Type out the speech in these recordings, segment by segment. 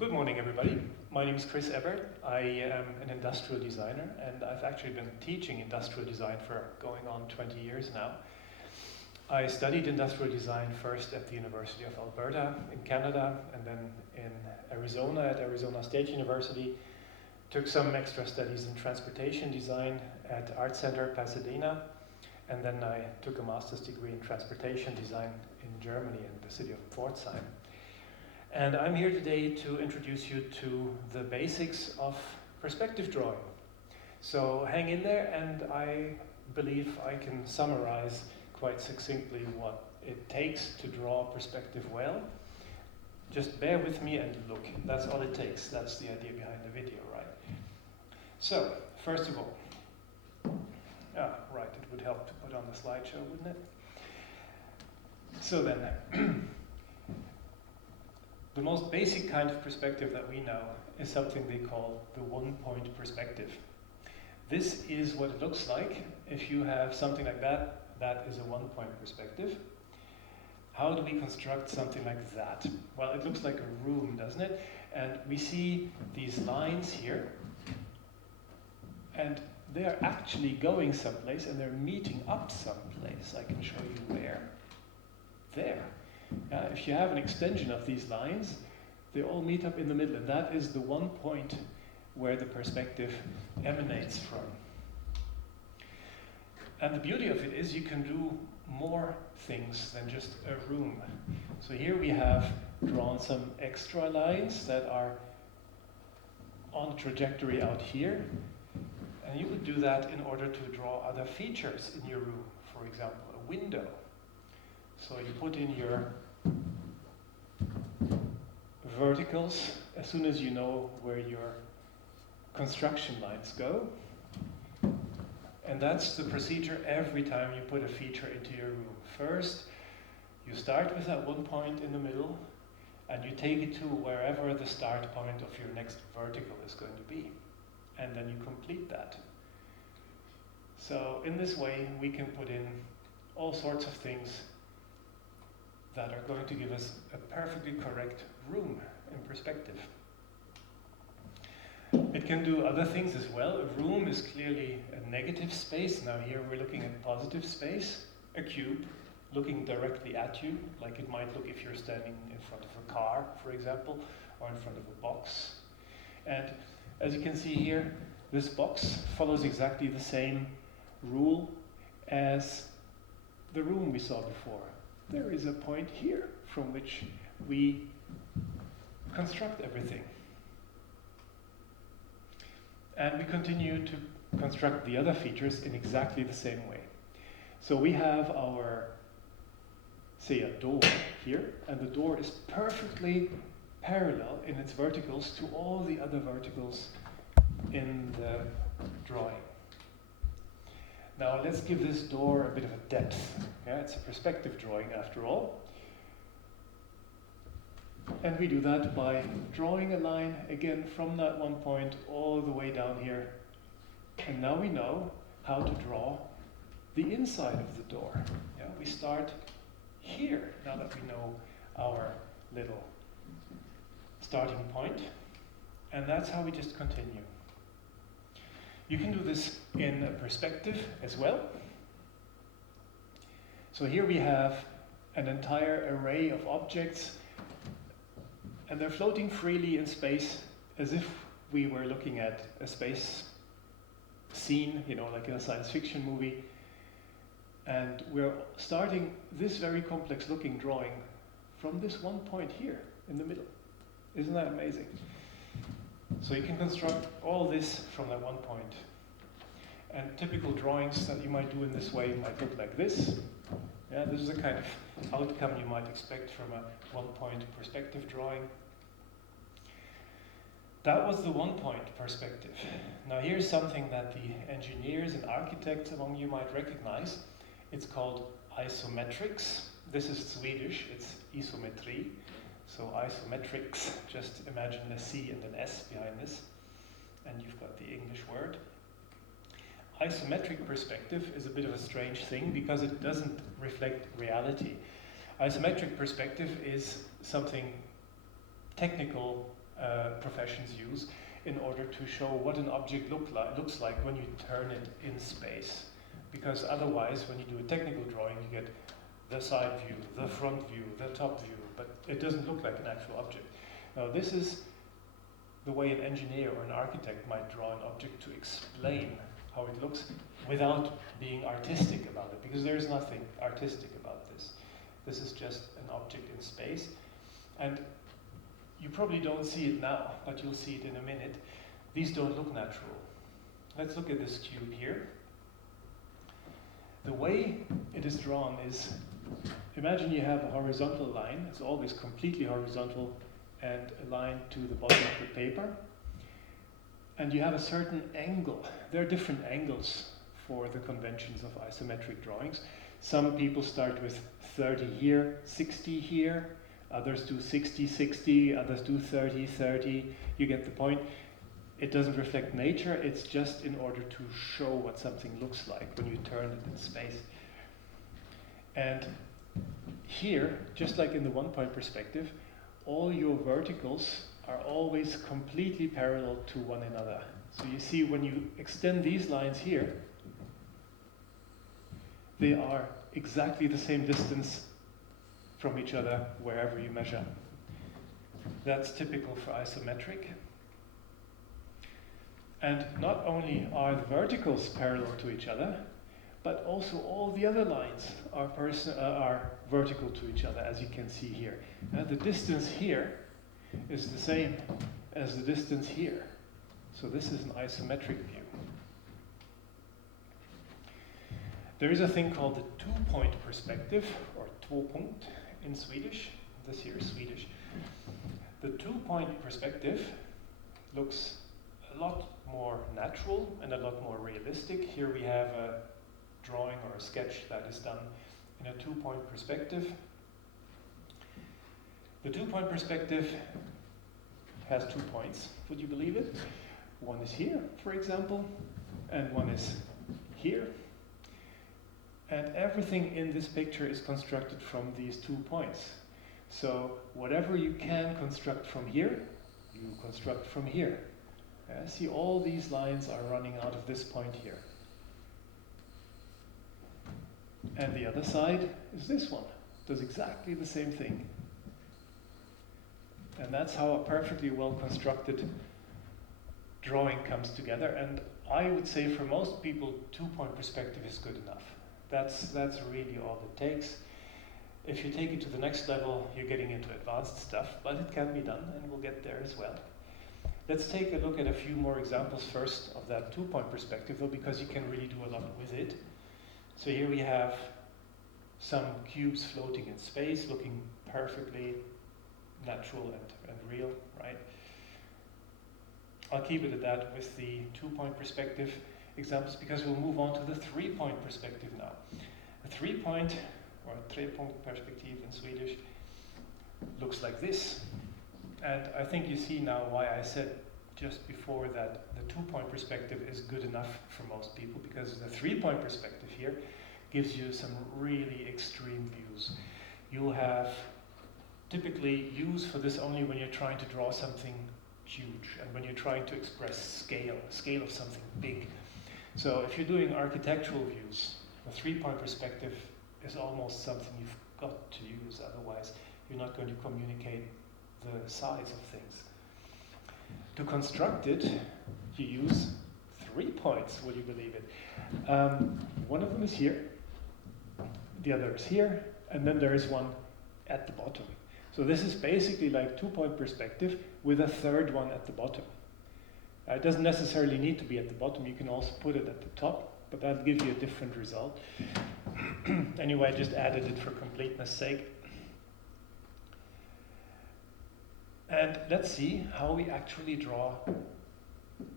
Good morning, everybody. My name is Chris Ebert. I am an industrial designer, and I've actually been teaching industrial design for going on 20 years now. I studied industrial design first at the University of Alberta in Canada, and then in Arizona at Arizona State University. Took some extra studies in transportation design at Art Center Pasadena, and then I took a master's degree in transportation design in Germany in the city of Pforzheim. And I'm here today to introduce you to the basics of perspective drawing. So hang in there, and I believe I can summarize quite succinctly what it takes to draw perspective well. Just bear with me and look. That's all it takes. That's the idea behind the video, right? So, first of all, right, it would help to put on the slideshow, wouldn't it? So then, the most basic kind of perspective that we know is something they call the one-point perspective. This is what it looks like. If you have something like that, that is a one-point perspective. How do we construct something like that? Well, it looks like a room, doesn't it? And we see these lines here, and they are actually going someplace, and they're meeting up someplace. I can show you where. There. If you have an extension of these lines, they all meet up in the middle, and that is the one point where the perspective emanates from. And the beauty of it is you can do more things than just a room. So here we have drawn some extra lines that are on trajectory out here, and you could do that in order to draw other features in your room. For example, a window. So you put in your verticals as soon as you know where your construction lines go. And that's the procedure every time you put a feature into your room. First, you start with that one point in the middle, and you take it to wherever the start point of your next vertical is going to be. And then you complete that. So in this way, we can put in all sorts of things that are going to give us a perfectly correct room in perspective. It can do other things as well. A room is clearly a negative space. Now here we're looking at positive space, a cube looking directly at you, like it might look if you're standing in front of a car, for example, or in front of a box. And as you can see here, this box follows exactly the same rule as the room we saw before. There is a point here from which we construct everything. And we continue to construct the other features in exactly the same way. So we have our, say, a door here, and the door is perfectly parallel in its verticals to all the other verticals in the drawing. Now let's give this door a bit of a depth. Yeah, it's a perspective drawing after all. And we do that by drawing a line again from that one point all the way down here. And now we know how to draw the inside of the door. Yeah, we start here now that we know our little starting point. And that's how we just continue. You can do this in a perspective as well. So here we have an entire array of objects, and they're floating freely in space as if we were looking at a space scene, you know, like in a science fiction movie. And we're starting this very complex looking drawing from this one point here in the middle. Isn't that amazing? So you can construct all this from that one point. And typical drawings that you might do in this way might look like this. Yeah, this is the kind of outcome you might expect from a one-point perspective drawing. That was the one-point perspective. Now here's something that the engineers and architects among you might recognize. It's called isometrics. This is Swedish, it's isometri. So isometrics, just imagine a C and an S behind this, and you've got the English word. Isometric perspective is a bit of a strange thing because it doesn't reflect reality. Isometric perspective is something technical professions use in order to show what an object looks like when you turn it in space. Because otherwise, when you do a technical drawing, you get the side view, the front view, the top view, but it doesn't look like an actual object. Now, this is the way an engineer or an architect might draw an object to explain how it looks without being artistic about it, because there is nothing artistic about this. This is just an object in space, and you probably don't see it now, but you'll see it in a minute. These don't look natural. Let's look at this cube here. The way it is drawn is, imagine you have a horizontal line. It's always completely horizontal and a line to the bottom of the paper. And you have a certain angle. There are different angles for the conventions of isometric drawings. Some people start with 30 here, 60 here. Others do 60, 60. Others do 30, 30. You get the point. It doesn't reflect nature. It's just in order to show what something looks like when you turn it in space. And here, just like in the one-point perspective, all your verticals are always completely parallel to one another. So you see, when you extend these lines here, they are exactly the same distance from each other wherever you measure. That's typical for isometric. And not only are the verticals parallel to each other, but also all the other lines are vertical to each other, as you can see here. The distance here is the same as the distance here. So this is an isometric view. There is a thing called the two-point perspective, or tvåpunkt in Swedish. This here is Swedish. The two-point perspective looks a lot more natural and a lot more realistic. Here we have a drawing or a sketch that is done in a two-point perspective. The two-point perspective has 2 points. Would you believe it? One is here, for example, and one is here. And everything in this picture is constructed from these 2 points. So whatever you can construct from here, you construct from here. See, all these lines are running out of this point here. And the other side is this one. Does exactly the same thing. And that's how a perfectly well constructed drawing comes together. And I would say for most people, two-point perspective is good enough. That's really all it takes. If you take it to the next level, you're getting into advanced stuff, but it can be done, and we'll get there as well. Let's take a look at a few more examples first of that two-point perspective, though, because you can really do a lot with it. So here we have some cubes floating in space, looking perfectly natural and real, right? I'll keep it at that with the two-point perspective examples, because we'll move on to the three-point perspective now. A three-point, or trepunkt perspective in Swedish, looks like this. And I think you see now why I said just before that the two-point perspective is good enough for most people, because the three-point perspective here gives you some really extreme views. You'll have typically use for this only when you're trying to draw something huge and when you're trying to express scale of something big. So if you're doing architectural views, the three-point perspective is almost something you've got to use, otherwise you're not going to communicate the size of things. To construct it, you use 3 points, will you believe it? One of them is here, the other is here, and then there is one at the bottom. So this is basically like two-point perspective with a third one at the bottom. It doesn't necessarily need to be at the bottom, you can also put it at the top, but that'll give you a different result. Anyway, I just added it for completeness sake. And let's see how we actually draw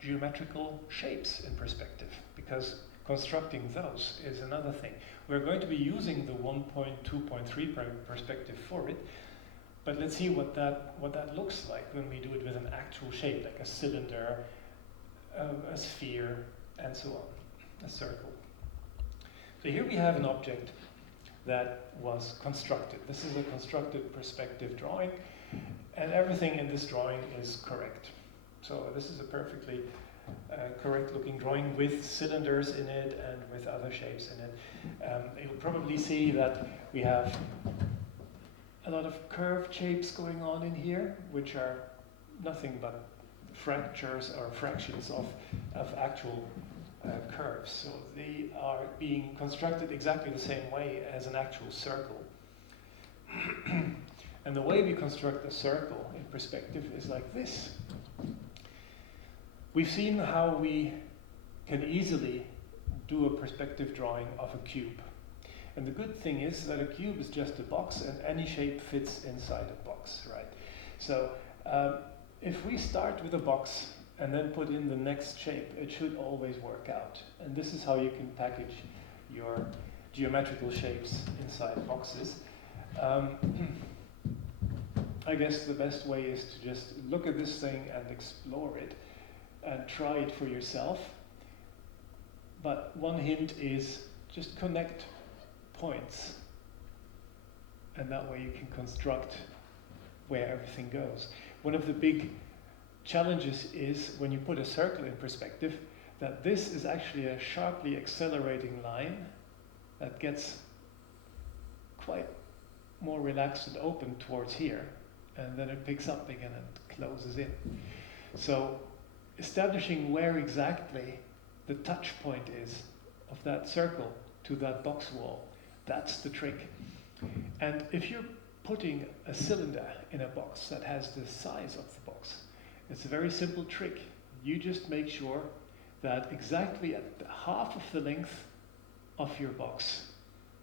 geometrical shapes in perspective, because constructing those is another thing. We're going to be using the 1.2.3 perspective for it, but let's see what that looks like when we do it with an actual shape, like a cylinder, a sphere, and so on, a circle. So here we have an object that was constructed. This is a constructed perspective drawing. And everything in this drawing is correct. So this is a perfectly correct looking drawing with cylinders in it and with other shapes in it. You'll probably see that we have a lot of curved shapes going on in here, which are nothing but fractures or fractions of actual curves. So they are being constructed exactly the same way as an actual circle. And the way we construct a circle in perspective is like this. We've seen how we can easily do a perspective drawing of a cube. And the good thing is that a cube is just a box and any shape fits inside a box, right? So if we start with a box and then put in the next shape, it should always work out. And this is how you can package your geometrical shapes inside boxes. I guess the best way is to just look at this thing and explore it and try it for yourself. But one hint is just connect points, and that way you can construct where everything goes. One of the big challenges is when you put a circle in perspective, that this is actually a sharply accelerating line that gets quite more relaxed and open towards here, and then it picks up again and closes in. So establishing where exactly the touch point is of that circle to that box wall, that's the trick. And if you're putting a cylinder in a box that has the size of the box, it's a very simple trick. You just make sure that exactly at half of the length of your box,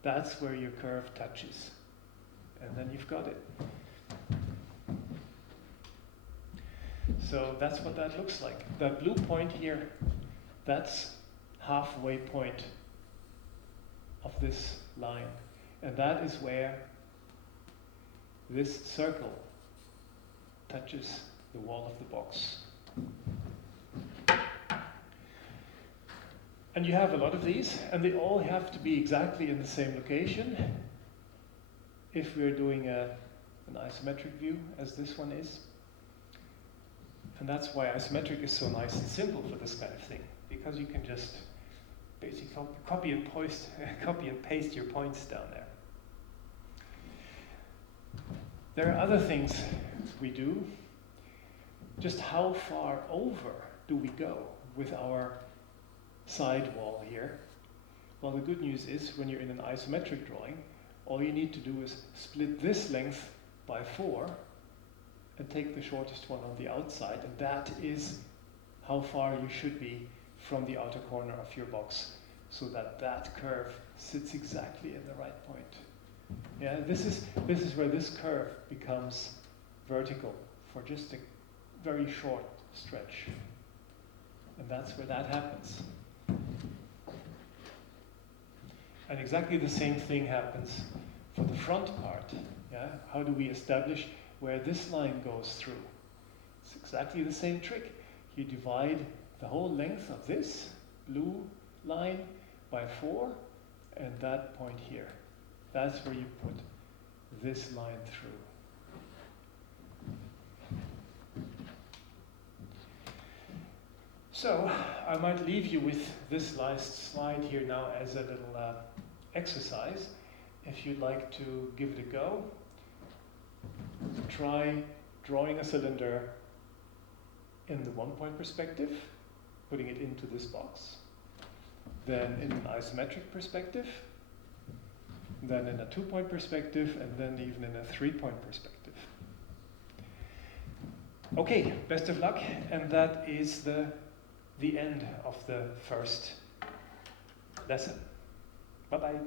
that's where your curve touches. And then you've got it. So that's what that looks like. That blue point here, that's halfway point of this line. And that is where this circle touches the wall of the box. And you have a lot of these, and they all have to be exactly in the same location if we're doing an isometric view, as this one is. And that's why isometric is so nice and simple for this kind of thing, because you can just basically copy and paste your points down there. There are other things we do. Just how far over do we go with our side wall here? Well, the good news is when you're in an isometric drawing, all you need to do is split this length by 4 and take the shortest one on the outside, and that is how far you should be from the outer corner of your box, so that that curve sits exactly in the right point. Yeah, this is where this curve becomes vertical for just a very short stretch. And that's where that happens. And exactly the same thing happens for the front part. Yeah? How do we establish where this line goes through? It's exactly the same trick. You divide the whole length of this blue line by 4, and that point here. That's where you put this line through. So I might leave you with this last slide here now as a little exercise. If you'd like to give it a go, try drawing a cylinder in the 1-point perspective, putting it into this box, then in an isometric perspective, then in a 2-point perspective, and then even in a 3-point perspective. Okay, best of luck, and that is the end of the first lesson. Bye-bye.